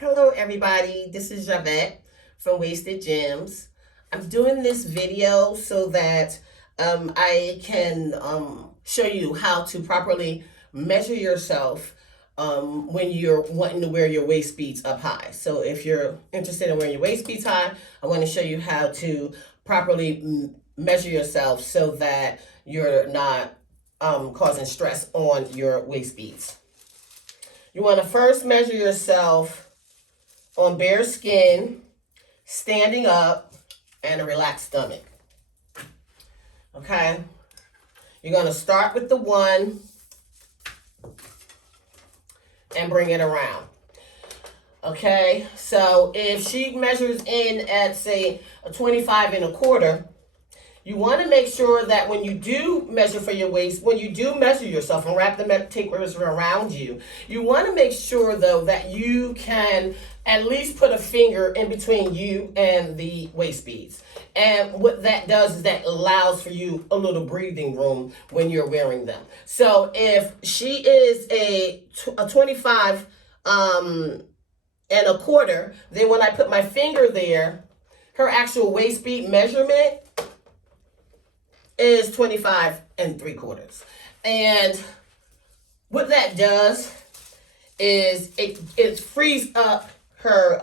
Hello everybody, this is Javette from Wasted Gems. I'm doing this video so that I can show you how to properly measure yourself when you're wanting to wear your waist beads up high. So if you're interested in wearing your waist beads high, I want to show you how to properly measure yourself so that you're not causing stress on your waist beads. You want to first measure yourself on bare skin, standing up, and a relaxed stomach. Okay? You're going to start with the 1 and bring it around. Okay? So if she measures in at, say, a 25 1/4, you want to make sure that when you do measure for your waist, when you do measure yourself and wrap the tape measure around you, you want to make sure, though, that you can at least put a finger in between you and the waist beads. And what that does is that allows for you a little breathing room when you're wearing them. So if she is a 25 1/4, then when I put my finger there, her actual waist bead measurement is 25 3/4. And what that does is it frees up her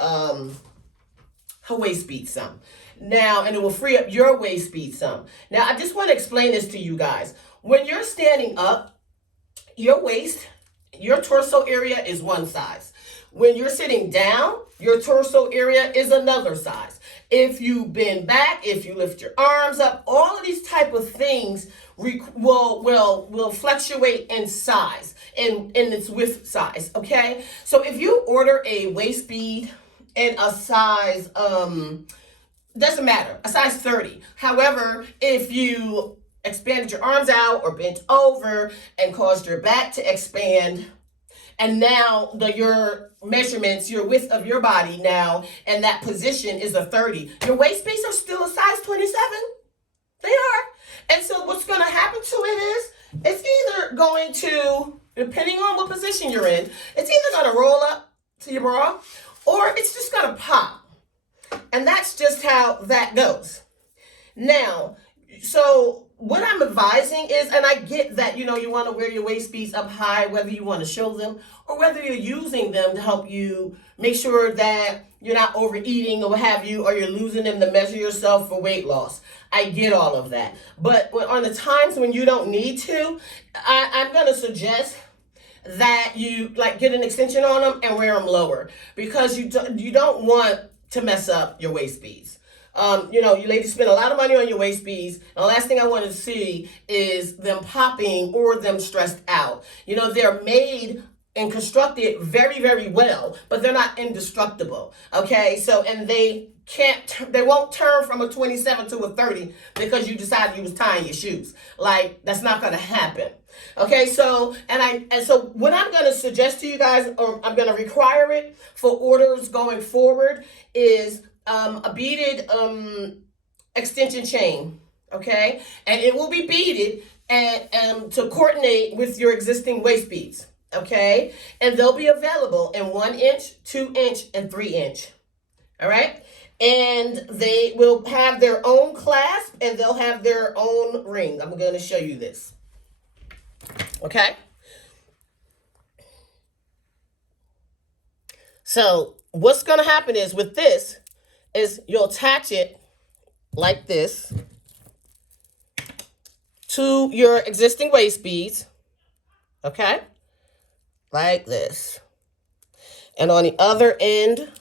waist bead some. Now, and it will free up your waist bead some. Now, I just want to explain this to you guys. When you're standing up, your waist, your torso area is one size. When you're sitting down, your torso area is another size. If you bend back, if you lift your arms up, all of these type of things will fluctuate in size, in its width size, okay? So if you order a waist bead in a size, doesn't matter, a size 30. However, if you expanded your arms out or bent over and caused your back to expand, and now your measurements, your width of your body now, and that position is a 30. Your waist beads are still a size 27. They are. And so what's going to happen to it is, it's either going to, depending on what position you're in, it's either going to roll up to your bra, or it's just going to pop. And that's just how that goes. Now, so what I'm advising is, and I get that, you want to wear your waist beads up high, whether you want to show them or whether you're using them to help you make sure that you're not overeating or what have you, or you're losing them to measure yourself for weight loss. I get all of that. But on the times when you don't need to, I'm going to suggest that you get an extension on them and wear them lower, because you don't want to mess up your waist beads. You ladies spend a lot of money on your waist beads, and the last thing I want to see is them popping or them stressed out. They're made and constructed very, very well, but they're not indestructible. Okay, so, and they won't turn from a 27 to a 30 because you decided you was tying your shoes. That's not going to happen. Okay, so, so what I'm going to suggest to you guys, or I'm going to require it for orders going forward, is a beaded extension chain, okay? And it will be beaded and to coordinate with your existing waist beads, okay? And they'll be available in 1 inch, 2 inch, and 3 inch, all right? And they will have their own clasp, and they'll have their own ring. I'm going to show you this, okay? So what's going to happen is, with this, is you'll attach it like this to your existing waist beads, okay? Like this. And on the other end,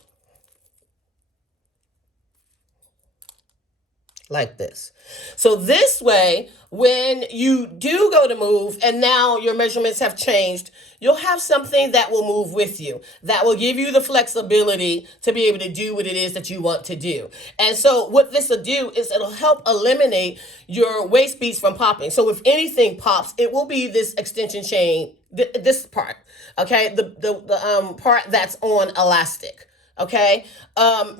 like this. So this way, when you do go to move and now your measurements have changed, you'll have something that will move with you, that will give you the flexibility to be able to do what it is that you want to do. And so what this will do is it'll help eliminate your waist beads from popping. So if anything pops, it will be this extension chain, this part, okay? The part that's on elastic, okay?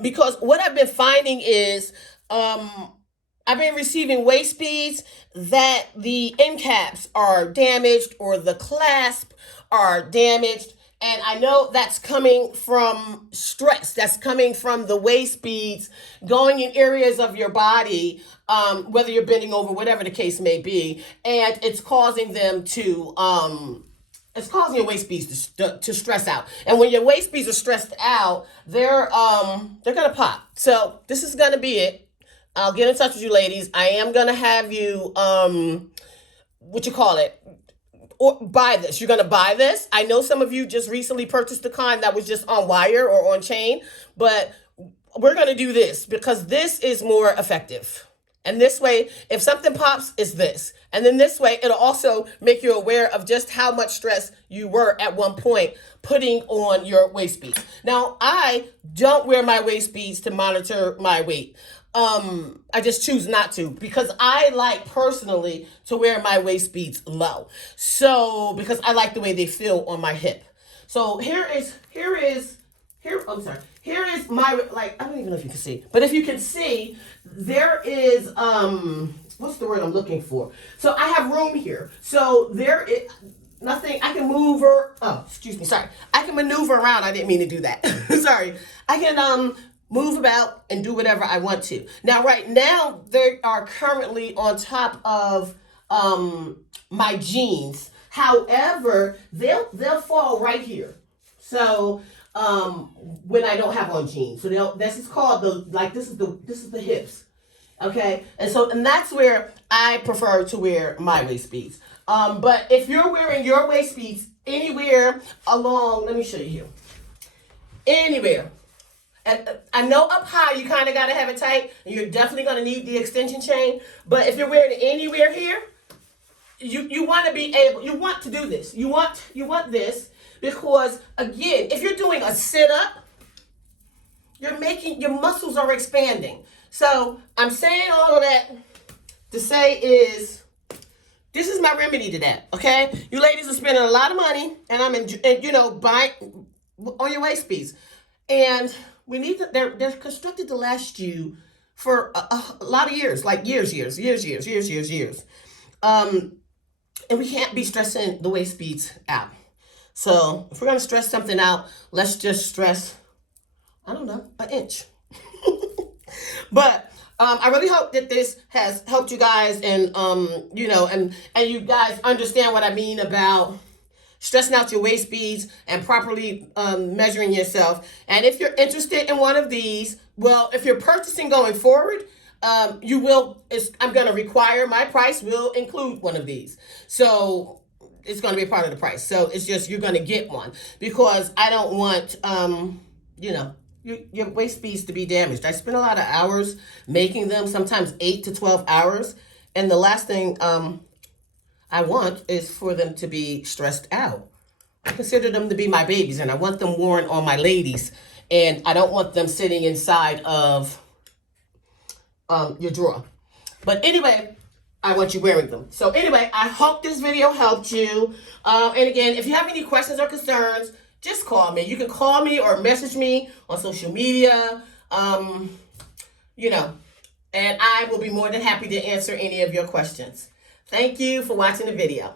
Because what I've been finding is, I've been receiving waist beads that the end caps are damaged or the clasp are damaged, And I know that's coming from stress. That's coming from the waist beads going in areas of your body, whether you're bending over, whatever the case may be, and it's causing them to it's causing your waist beads to stress out. And when your waist beads are stressed out, they're gonna pop. So this is gonna be it. I'll get in touch with you, ladies. I am gonna have you what you call it, or buy this. You're gonna buy this. I know some of you just recently purchased the kind that was just on wire or on chain, but we're gonna do this because this is more effective. And this way, if something pops, it's this. And then this way, it'll also make you aware of just how much stress you were at one point putting on your waist beads. Now, I don't wear my waist beads to monitor my weight. I just choose not to because I like personally to wear my waist beads low. So, because I like the way they feel on my hip. So here is my, like, I don't even know if you can see, but if you can see, there is, what's the word I'm looking for? So I have room here. So there is nothing, I can move I can maneuver around. I didn't mean to do that. Sorry. I can, move about and do whatever I want to. Now, right now, they are currently on top of, my jeans. However, they'll fall right here. So, when I don't have on jeans. So this is called this is the hips. Okay? And that's where I prefer to wear my waist beads. But if you're wearing your waist beads anywhere along, let me show you here. Anywhere. And I know up high you kind of got to have it tight, and you're definitely going to need the extension chain. But if you're wearing it anywhere here, you want to be able, you want to do this. You want this because, again, if you're doing a sit-up, your muscles are expanding. So I'm saying all of that to say is, this is my remedy to that, okay? You ladies are spending a lot of money, and buying on your waist beads. And we need to, they're constructed to last you for a lot of years, like years. And we can't be stressing the waist beads out. So if we're going to stress something out, let's just stress, I don't know, an inch. But I really hope that this has helped you guys and you guys understand what I mean about stressing out your waist beads and properly measuring yourself. And if you're interested in one of these, well, if you're purchasing going forward, I'm going to require my price will include one of these. So it's going to be a part of the price. So it's just, you're going to get one because I don't want, your waist beads to be damaged. I spend a lot of hours making them, sometimes 8 to 12 hours. And the last thing I want is for them to be stressed out. I consider them to be my babies, and I want them worn on my ladies. And I don't want them sitting inside of your drawer. But anyway, I want you wearing them. So anyway, I hope this video helped you. And again, if you have any questions or concerns, just call me. You can call me or message me on social media, and I will be more than happy to answer any of your questions. Thank you for watching the video.